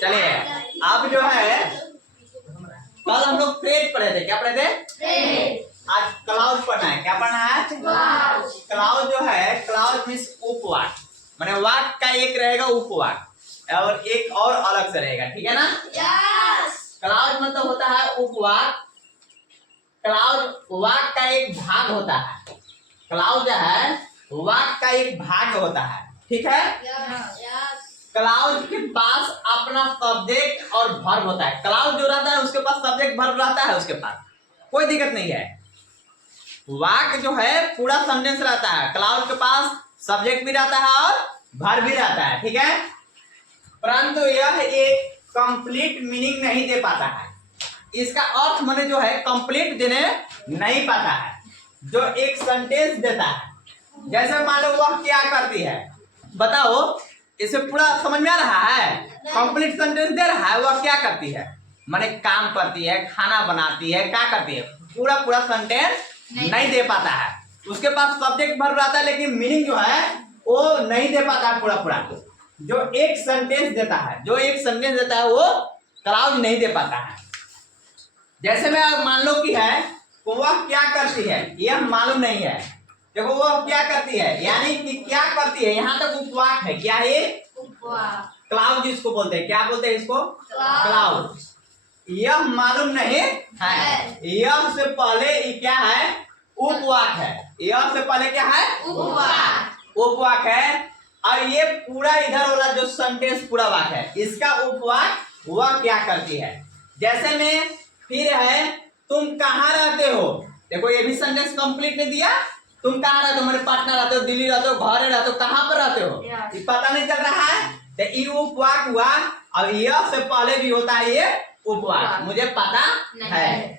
चलिए अब जो है कल हम लोग फ्रेज पढ़े थे, क्या पढ़े थे? आज क्लाउड पढ़ना है। क्या पढ़ना है? क्लाउड जो है, क्लाउड मीन्स उपवाक, माने वाक का एक रहेगा उपवाक और एक और अलग से रहेगा, ठीक है ना? क्लाउड मतलब होता है उपवाक। क्लाउड वाक का एक भाग होता है। क्लाउड जो है वाक का एक भाग होता है, ठीक है? क्लाउड के पास अपना सब्जेक्ट और वर्ब होता है। क्लाउड जो रहता है उसके पास सब्जेक्ट वर्ब रहता है, उसके पास कोई दिक्कत नहीं है। वाक जो है पूरा सेंटेंस रहता है, क्लाउड के पास सब्जेक्ट भी रहता है और वर्ब भी रहता है, ठीक है? परंतु यह एक कंप्लीट मीनिंग नहीं दे पाता है। इसका अर्थ माने जो है कंप्लीट देने नहीं पाता है। जो एक सेंटेंस देता है, जैसे मान लो वह क्या करती है, बताओ, इसे पूरा समझ में आ रहा है? कंप्लीट सेंटेंस दे रहा है, वह क्या करती है, माने काम करती है, खाना बनाती है, क्या करती है, पूरा पूरा सेंटेंस नहीं दे पाता है। उसके पास सब्जेक्ट वर्ब रहता है लेकिन मीनिंग जो है वो नहीं दे पाता है पूरा पूरा। जो एक सेंटेंस देता है, जो एक सेंटेंस देता है वो क्लाउड नहीं दे पाता है। जैसे में मान लो कि है वह क्या करती है, यह मालूम नहीं है। देखो वह क्या करती है यानी कि क्या करती है, यहाँ तक उपवाक है। क्या है? क्लाउड जिसको बोलते हैं, क्या बोलते हैं इसको? क्लाउड। यह मालूम नहीं है, यह से पहले क्या है? उपवाक है। यह से पहले क्या है? उपवाक है। और ये पूरा इधर वाला जो सेंटेंस पूरा वाक है, इसका उपवाक वह क्या करती है। जैसे में फिर है तुम कहाँ रहते हो, देखो ये भी सेंटेंस कंप्लीट नहीं दिया। तुम कहाँ रहते हो, मेरे पटना रहते हो, दिल्ली रहते हो, घर रहते हो, कहाँ पर रहते हो, ये पता नहीं चल रहा है। तो ये उपवाक हुआ और यह से पहले भी होता है ये उपवाक, मुझे पता है।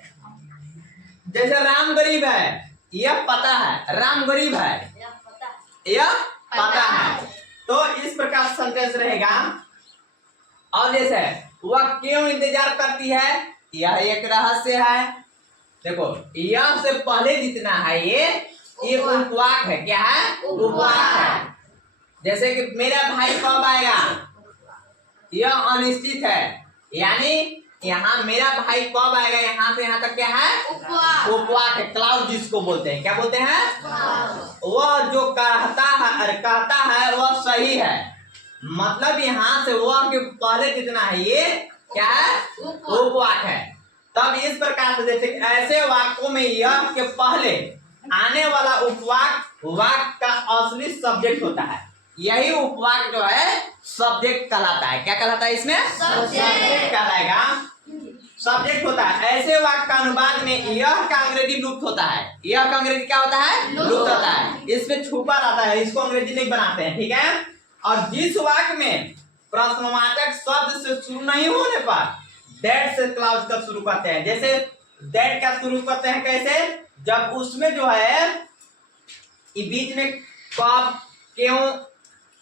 जैसे राम गरीब है, यह पता है, राम गरीब है, यह पता है। तो इस प्रकार सेंटेंस रहेगा। और जैसे वह क्यों इंतजार करती है, यह एक रहस्य है। देखो यह से पहले जितना है ये उपवाक है। क्या है? उपवाक है। जैसे कि मेरा भाई कब आएगा, यह अनिश्चित है, यानी यहाँ मेरा भाई कब आएगा, यहाँ से यहाँ तक क्या है? उपवाक है। क्लाउड जिसको बोलते हैं, क्या बोलते हैं? वह जो कहता है वह सही है, मतलब यहाँ से वह के पहले जितना है ये क्या है? उपवाक है। तब इस प्रकार से जैसे ऐसे वाक्यों में यह के पहले आने वाला उपवाक वाक का असली सब्जेक्ट होता है। यही उपवाक जो है सब्जेक्ट कहलाता है। क्या कहलाता है? इसमें सब्जेक्ट कहलाएगा, सब्जेक्ट होता है। ऐसे वाक्य का अनुवाद में यह का अंग्रेजी लुप्त होता है। यह का अंग्रेजी क्या होता है? लुप्त होता है। इसमें छुपा रहता है, इसको अंग्रेजी नहीं बनाते हैं, ठीक है? और जिस वाक्य में प्रश्नवाचक शब्द से शुरू नहीं होने पर दैट से क्लाउड का शुरू करते हैं। जैसे दैट का शुरू करते हैं कैसे? जब उसमें जो है बीच में कब, क्यों,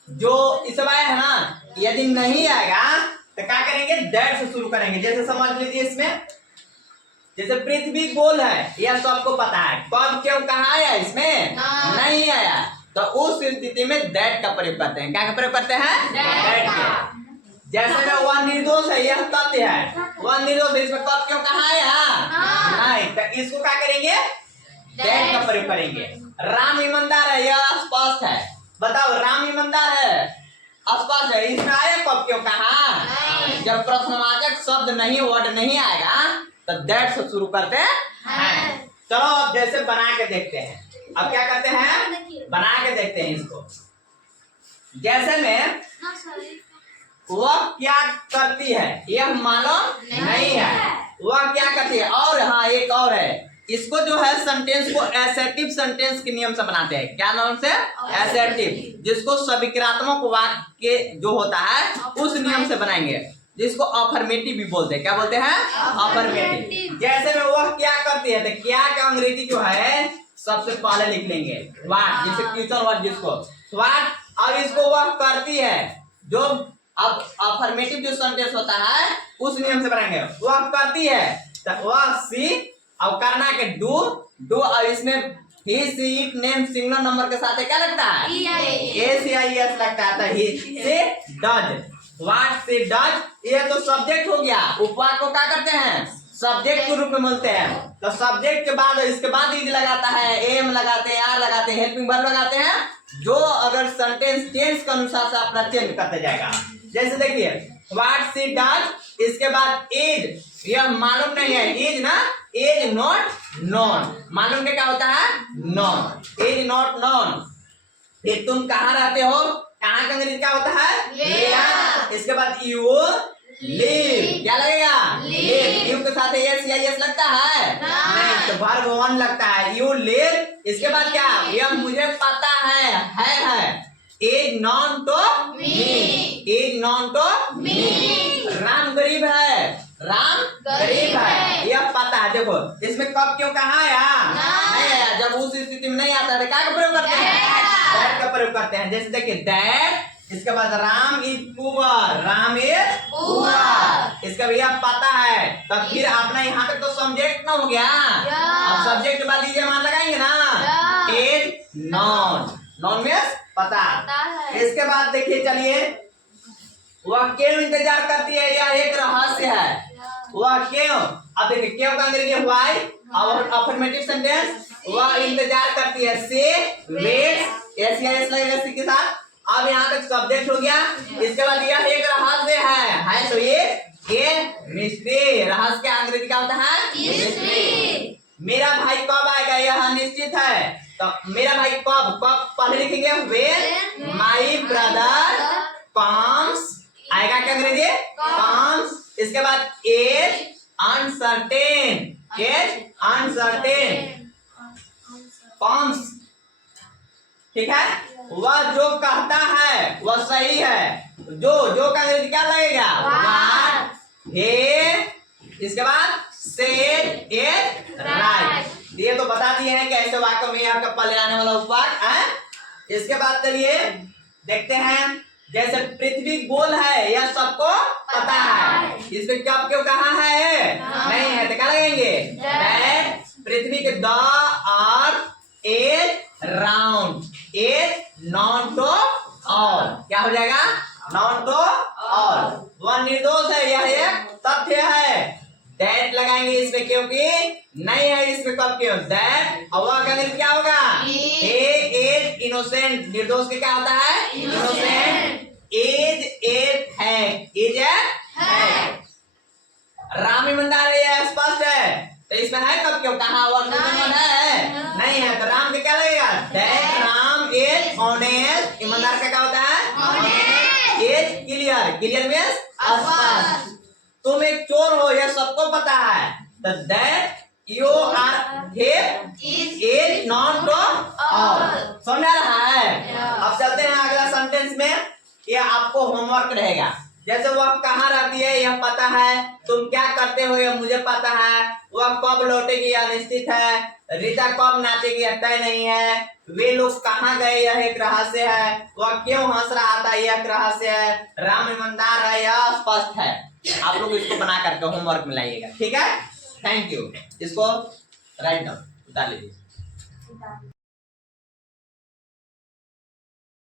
जो इस समय है ना, यदि नहीं आएगा तो क्या करेंगे? दैट से शुरू करेंगे। जैसे समझ लीजिए इसमें, जैसे पृथ्वी गोल है, यह सबको पता है, कब, क्यों, कहाँ आया, इसमें नहीं आया, तो उस स्थिति में दैट का प्रयोग करते हैं। क्या का प्रयोग करते हैं? दैट का। जैसे में वह निर्दोष है, यह तथ्य है, वह निर्दोष है, इसमें कब, क्यों, कहाँ आया नहीं, तो इसको क्या करेंगे? दैट का प्रयोग करेंगे। राम ईमानदार है, यह स्पष्ट है, बताओ राम ईमानदार है, स्पष्ट है, इसमें आया कब, क्यों, कहाँ। जब प्रश्नवाचक शब्द नहीं, वर्ड नहीं आएगा तो दैट से शुरू करते हैं। चलो अब जैसे बना के देखते हैं। अब क्या करते हैं? बना के देखते हैं इसको। जैसे में वह क्या करती है, यह मालूम नहीं है, वह क्या करती है। और हाँ एक और है, इसको जो है सेंटेंस को एसर्टिव सेंटेंस के नियम से बनाते हैं। क्या नाम से? एसर्टिव, जिसको सविक्रियात्मक वाक्य जो होता है उस नियम से बनाएंगे, जिसको अफर्मेटिव भी बोलते हैं। क्या बोलते हैं? अफर्मेटिव। जैसे में वह क्या करती है, तो क्या का अंग्रेजी जो है सबसे पहले लिख लेंगे व्हाट, जैसे फ्यूचर वर्ड जिसको व्हाट। अब इसको वह करती है, जो अब अफर्मेटिव जो सेंटेंस होता है उस नियम से बनाएंगे। वह करती है तो वह सी, अब करना के डू, और इसमें ही, सी, इट, नेम सिंगुलर नंबर के साथ क्या लगता है? ACIS लगता है। ही से डज, व्हाट सी डज, ये तो सब्जेक्ट हो गया। उपवाक को क्या करते हैं, सब्जेक्ट के रूप में बोलते हैं। तो सब्जेक्ट के बाद इसके बाद इज लगाता है, एम लगाते हैं, आर लगाते हैं, हेल्पिंग वर्ब लगाते हैं, जो अगर सेंटेंस टेंस के अनुसार से अपना चेंज करते जाएगा। जैसे देखिए व्हाट सी डज, इसके बाद इज, यह मालूम नहीं है, इज ना, इज नॉट नॉन, मालूम के क्या होता है, नॉन, इज नॉट नॉन। फिर तुम कहाँ रहते हो, कहाँ का अंग्रेजी क्या होता है, वेयर। इसके बाद यू लिव, क्या लगेगा, लिव। यू के साथ एस या एस लगता है नहीं, तो वर्ब वन लगता है, यू लिव। इसके बाद क्या, यह मुझे पता है, is known to me, is known to me. Ram गरीब है, राम गरीब है, यह पता है। देखो इसमें कब क्यों कहा आया, नहीं आया। जब उस स्थिति में नहीं आता है क्या का प्रयोग करते हैं, दैट का प्रयोग करते हैं। जैसे देखिए दैट, इसके बाद Ram is poor, Ram is poor. इसका भी यह पता है, तब फिर आपने यहाँ तक तो सब्जेक्ट ना हो गया। अब सब्जेक्ट के बाद ये मान लगाएंगे ना, इज नॉन, नॉन मींस पता। इसके बाद देखिए चलिए, वह क्यों इंतजार करती है, यह एक रहस्य है। वह क्यों, अब देखिए क्यों का अंग्रेजी हुआ है और अफर्मेटिव सेंटेंस, वह इंतजार करती है, से वेट्स, एस या एस लगेगा सी के साथ। अब यहाँ तक सब्जेक्ट हो गया। इसके बाद यह एक रहस्य है तो ये मिस्ट्री, रहस्य का अंग्रेजी क्या होता है, मिस्ट्री। मेरा भाई कब आएगा, यह अनिश्चित है। तो मेरा भाई कब, कब पहले लिखेंगे, व्हेन माय ब्रदर कम्स, आएगा क्या अंग्रेजी, कम्स। इसके बाद as uncertain, as uncertain comes, ठीक है। वह जो कहता है वह सही है, जो का अंग्रेजी क्या लगेगा, व्हाट। हे, इसके बाद सेड इज राइट। ये तो बता दिए हैं कि ऐसे वाक्यों में यहाँ का पहले आने वाला उपवाक है। इसके बाद चलिए देखते हैं, जैसे पृथ्वी गोल है यह सबको पता है, इसमें कब क्यों कहा है, नहीं है तो क्या लगेंगे, दैट पृथ्वी के the earth is round, is known to all, क्या हो जाएगा, नॉन टू ऑल। वह निर्दोष है, यह एक तथ्य है। दैट लगाएंगे इसमें क्योंकि नहीं है, इसमें कब क्यों, दैट। और वह का क्या होगा, इज इनोसेंट, निर्दोष के क्या होता है, innocent. Is a fact, is a fact. Ram ईमानदार है, यह स्पष्ट है। तो इसमें है कब क्यों कहा, वह है नहीं है, तो राम के क्या लगेगा, दैट राम इज ऑनेस्ट, ईमानदार का क्या होता है, honest. Is clear, clear means स्पष्ट। तुम एक चोर हो यह सबको पता है, तो that you are thief is not to all. समझ आ रहा है। अब चलते हैं अगला सेंटेंस में, ये आपको होमवर्क रहेगा। जैसे वह कहाँ रहती है यह पता है, तुम क्या करते हो यह मुझे पता है, वह कब लौटेगी अनिश्चित है, रीता कब नाचेगी यह तय नहीं है, वे लोग कहाँ गए यह एक रहस्य है, वह क्यों हंस रहा था यह एक रहस्य है, राम ईमानदार है यह स्पष्ट है। आप लोग इसको बना करके होमवर्क में लाइएगा, ठीक है। Thank you. इसको राइट डाउन उतार लीजिए।